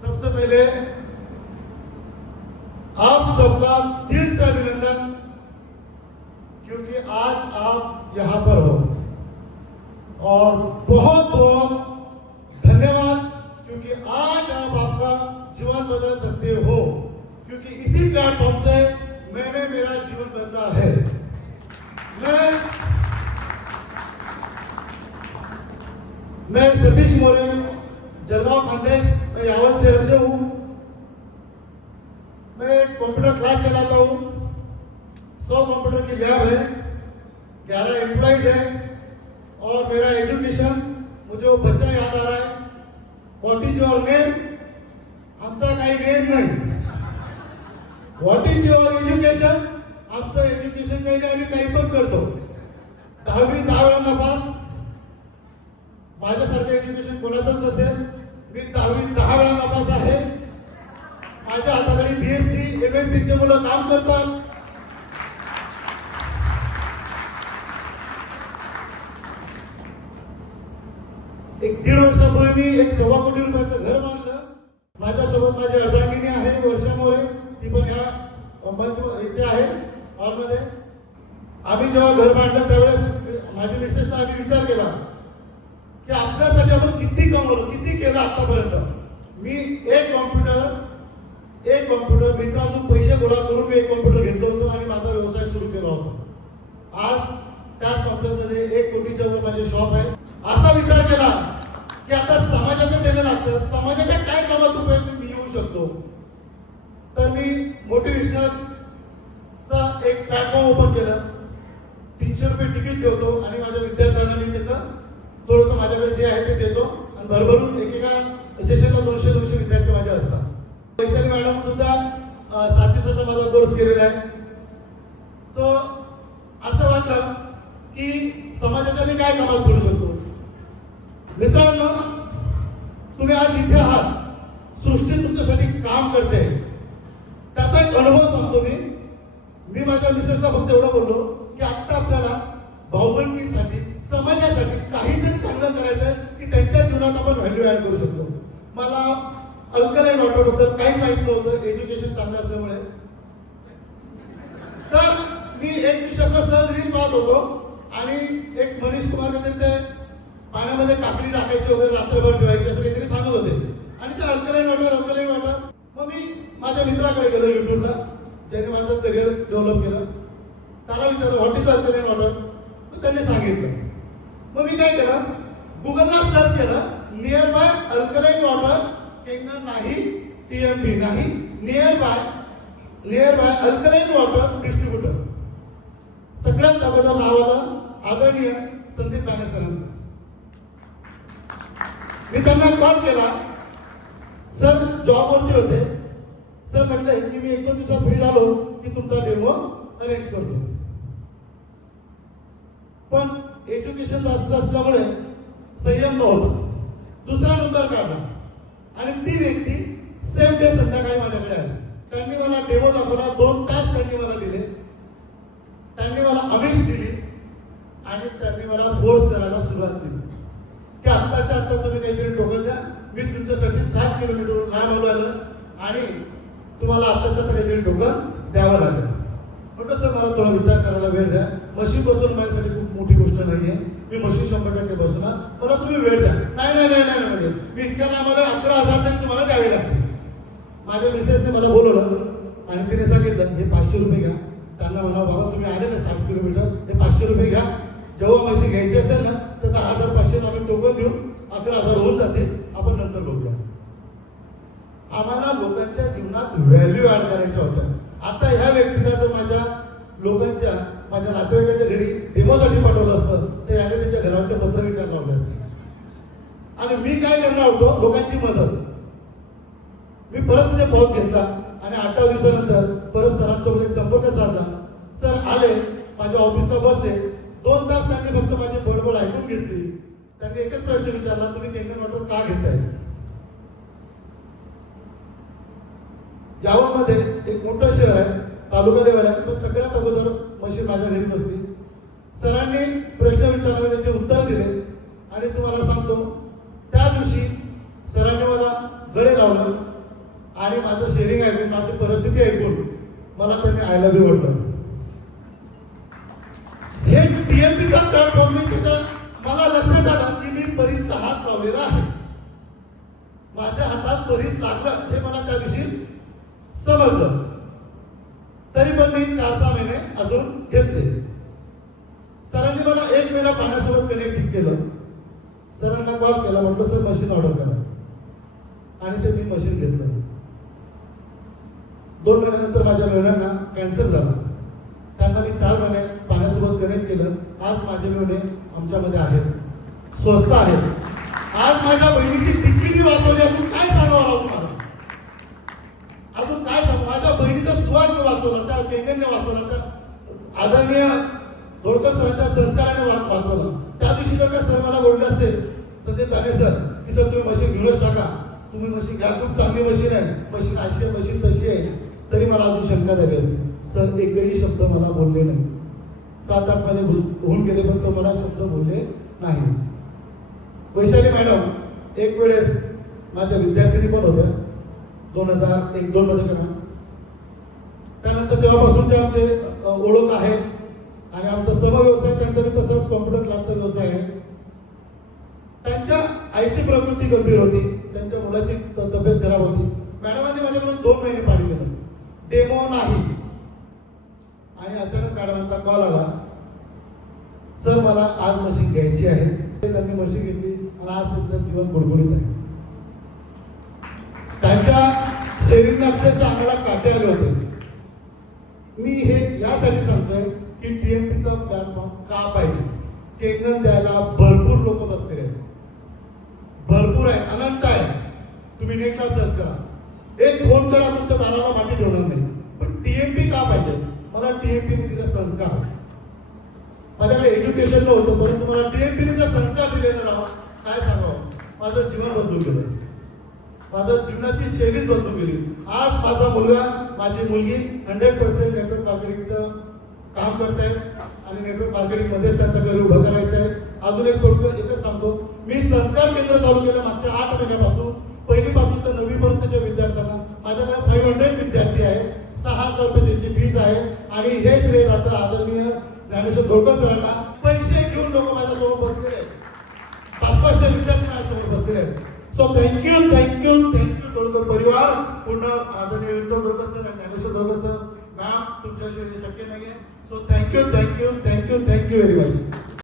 सबसे पहले आप सबका दिल से अभिनंदन, क्योंकि आज आप यहां पर हो, और बहुत बहुत धन्यवाद, क्योंकि आज आप आपका जीवन बदल सकते हो, क्योंकि इसी प्लेटफॉर्म से मैंने मेरा जीवन बदला है। मैं सतीश मोरे, जलगांव खानदेश, मैं यावत शहर से हूँ। मैं कंप्यूटर क्लास चलाता हूँ। 100 कंप्यूटर की लैब है, 11 एम्प्लॉइज है, और मेरा एजुकेशन, मुझे वो बच्चा याद आ रहा है, व्हॉट इज योर नेम? आमचा काही नेम नाही. What is your education? आमचं एज्युकेशन काही नाही, आम्ही काही पण करतो. 10वी 10 वेळा नापास. माझ्यासारखं एज्युकेशन कोणाचंच नसेल. मी 10वी 10 वेळा नापास आहे. माझ्या हाताखाली BSc MSc चे मुलं काम करतात. एक 1.5 वर्षापूर्वी मी एक 1.25 कोटी रुपयाचं घर बांधलं. माझ्यासोबत माझी अर्धांगिनी आहे, वर्षा मोरे, ती पण या मंच इथे आहे हॉलमध्ये. आम्ही जेव्हा घर बांधलं त्यावेळेस माझ्या मिसेसने आम्ही विचार केला की आपल्यासाठी आपण किती कमवलं, किती केलं आतापर्यंत. मी एक कॉम्प्युटर मित्रातून पैसे गोळा करून मी एक कॉम्प्युटर घेतलं होतं आणि माझा व्यवसाय सुरू केला होता. आज त्याच कॉम्प्लेक्समध्ये 1 कोटीच्या वर माझे शॉप आहे. असा विचार केला की आता समाजाचं देणं लागतं, समाजाच्या काय कामात उपयोग मी येऊ शकतो. तर मी मोटिवेशनलचा एक प्लॅटफॉर्म ओपन केलं. 300 रुपये तिकीट ठेवतो आणि माझ्या विद्यार्थ्यांना मी त्याचं थोडंसं माझ्याकडे जे आहे ते देतो, आणि भरभरून एकेका सेशनला 200 विद्यार्थी माझे असतात. वैशाली मॅडम सुद्धा 7 दिवसाचा माझा कोर्स केलेला आहे. सो असं वाटलं की समाजाच्या मी काय कामात पडू शकतो. मित्रांनो, तुम्ही आज इथे आहात, सृष्टी तुमच्यासाठी काम करते. त्याचा एक अनुभव सांगतो मी माझ्या मिसेसला फक्त एवढं बोललो की आता आपल्याला भावबंदीसाठी, समाजासाठी काहीतरी चांगलं करायचं की त्यांच्या जीवनात आपण व्हॅल्यू ऍड करू शकतो. मला अल्कलाईन वॉटरबद्दल काहीच माहिती नव्हतं, एज्युकेशन चांगलं असल्यामुळे. तर मी एक विषयाचा सहज रील पाहत होतो आणि एक मनीष कुमार काहीतरी ते पाण्यामध्ये काकडी टाकायची वगैरे, रात्रभर ठेवायची असं काहीतरी सांगत होते. आणि ते अल्कलाईन वॉटर. मग मी माझ्या मित्राकडे गेलो युट्यूबला, ज्याने माझं करिअर डेव्हलप केलं. त्याला विचारलं व्हॉट इज अल्कलाईन वॉटर. मग त्यांनी सांगितलं. मग मी काय केलं, गुगलला सर्च केलं, near by alkaline water, Kangen नाही, TMP नाही, near by alkaline water distributor. सगळ्यात अगोदर नावाला आदरणीय संदीप ताने सरांचं. मी त्यांना कॉल केला. सर जॉबवरती होते. सर म्हटलं की मी 1-2 दिवसात फ्री झालो की तुमचा डेमो अरेंज करतो. पण एज्युकेशन जास्त असल्यामुळे संयम नव्हता. दुसरा नंबर काढला आणि ती व्यक्ती सेम डे संध्याकाळी माझ्याकडे आली. त्यांनी मला डेमो दाखवला. 2 तास त्यांनी मला दिले. त्यांनी मला आमिष दिली आणि त्यांनी मला फोर्स करायला सुरुवात केली की आत्ताच्या आत्ता तुम्ही काहीतरी टोकन द्या. मी तुमच्यासाठी 60 किलोमीटरवरून नाही बोलवायला आणि तुम्हाला आत्ताच्या आता काहीतरी टोकन द्यावं लागेल. म्हटलं सर मला थोडा विचार करायला वेळ द्या. मशीन बसवून माझ्यासाठी खूप मोठी गोष्ट नाहीये. मी मशीन 100% बसवणार, मला तुम्ही वेळ द्या. नाही म्हणजे मी इतक्या आम्हाला 11,000 तरी तुम्हाला द्यावे लागते. माझ्या मिसेसने मला बोलवलं आणि तिने सांगितलं हे 500 रुपये घ्या. त्यांना म्हणा बाबा तुम्ही आले ना 7 किलोमीटर, हे 500 रुपये घ्या. जेव्हा मशीन घ्यायची असेल ना तर 10,500 आम्ही टोकन देऊ, 11,000 होऊन जाते, आपण नंतर बघूया. आम्हाला लोकांच्या जीवनात व्हॅल्यू ऍड करायच्या होत्या. आता ह्या व्यक्तीला जर माझ्या नातेवाईकाच्या घरी डेमोसाठी पाठवलं असतं तर याने त्यांच्या घराच्या पत्र विकायला लावले असते. आणि मी काय करणार होतो, लोकांची मदत. मी परत तिथे पॉज घेतला आणि 8 दिवसानंतर परत सरांसोबत एक संपर्क साधला. सर आले, माझ्या ऑफिसला बसले. 2 तास त्यांनी फक्त माझी बडबड ऐकून घेतली. त्यांनी एकच प्रश्न विचारला, तुम्ही केंगन वॉटर का घेताय? यावतमध्ये एक मोठं शहर आहे, तालुका लेवल आहे, पण सगळ्यात अगोदर मशीन माझ्या घरी बसली. सरांनी प्रश्न विचारले, त्यांचे उत्तर दिले आणि तुम्हाला सांगतो त्या दिवशी सरांनी मला गळे लावलं माझं शेअरिंग ऐकून, माझी परिस्थिती ऐकून मला त्यांनी आय लव्ह यू म्हटलं. हे टीएमपीचा प्लॅटफॉर्म मला लक्षात आलं की मी बरीचदा हात लावलेला आहे. माझ्या हातात बरीच लागलं हे मला त्या दिवशी समजलं. तरी पण मी 4-6 महिने अजून घेतले. सरांनी मला 1 महिना पाण्यासोबत कनेक्ट केलं. सरांना कॉल केला, म्हटलं सर मशीन ऑर्डर करा, आणि ते मी मशीन घेतलं. 2 महिन्यानंतर माझ्या मेहुण्यांना कॅन्सर झाला. त्यांना मी 4 महिने पाण्यासोबत कनेक्ट केलं. आज माझे मेहुणे आमच्यामध्ये आहेत, स्वस्थ आहेत. आज माझ्या बहिणीची टिकली वाचवली. अजून काय सांगावं तुम्हाला, अजून काय सांगू. माझ्या बहिणीचा सुवास वाचवला, त्या केंद्राने वाचवला, त्या आदरणीय धोळकर सरांच्या संस्काराने वाचवला. त्या दिवशी जर का सर मला बोलले असते, संदीप दाने सर, की सर तुम्ही मशीन घेऊनच टाका, तुम्ही मशीन घ्या, खूप चांगली मशीन आहे, मशीन अशी आहे, मशीन तशी आहे, तरी मला अजून शंका झाली असते. सर एकही शब्द मला बोलले नाही. 7-8 महिने होऊन गेले, पण सर मला शब्द बोलले नाही. वैशाली मॅडम एक वेळेस माझ्या विद्यार्थिनी पण होत्या, 2001-2 मध्ये केव्हा. त्यानंतर तेव्हापासूनचे आमचे ओळख आहे आणि आमचा समव्यवसाय त्यांचा मी तसाच कॉम्प्युटर क्लासचा व्यवसाय आहे. त्यांच्या आईची प्रकृती गंभीर होती, त्यांच्या मुलाची तब्येत खराब होती. मॅडमांनी माझ्याकडून 2 महिने पाणी दिलं, डेमो नाही. आणि अचानक मॅडमांचा कॉल आला, सर मला आज मशीन घ्यायची आहे. त्यांनी मशीन घेतली आणि आज त्यांचं जीवन गुडगुडीत आहे. त्यांच्या शरीराने अक्षरशः अंगाला काटे आले होते. मी हे यासाठी सांगतोय की टीएमपीचा प्लॅटफॉर्म का पाहिजे. केंगण द्यायला भरपूर लोक बसलेले आहेत, भरपूर आहे, अनंत आहे. तुम्ही नेटला सर्च करा, एक फोन करा, तुमच्या दाराला माती ठेवणार नाही. पण टीएमपी का पाहिजे. मला टीएमपीने दिले संस्कार. माझ्याकडे एज्युकेशन नव्हतं, परंतु मला टीएमपीने जर संस्कार दिले ना, काय सांगावं, माझं जीवन बदलून गेलं, माझं जीवनाची शैलीच बदलून गेली. आज माझा मुलगा, माझी मुलगी 100% नेटवर्क मार्केटिंगचं काम करत आहे आणि नेटवर्क मार्केटिंग मध्येच त्यांचं घर उभं करायचं आहे. अजून एक थोडं एकच सांगतो, मी संस्कार केंद्र चालू केलं मागच्या 8 महिन्यापासून. पहिलीपासून तर 9वी पर्यंतच्या विद्यार्थ्यांना माझ्याकडे 500 विद्यार्थी आहेत. 6,000 रुपये त्यांची फीज आहे. आणि हे श्रेय जातं आदरणीय ज्ञानेश्वर धोळकर सरांना. पैसे घेऊन लोक माझ्यासोबत बसलेले आहेत, 500-500 विद्यार्थी माझ्यासोबत बसलेले आहेत. सो थँक्यू थँक्यू थँक्यू धोळकर परिवार. पूर्ण आदरणीय विठ्ठल धोळकर सर आणि ज्ञानेश्वर धोळकर सर मॅम, तुमच्याशिवाय हे शक्य नाहीये. So thank you thank you thank you thank you very much.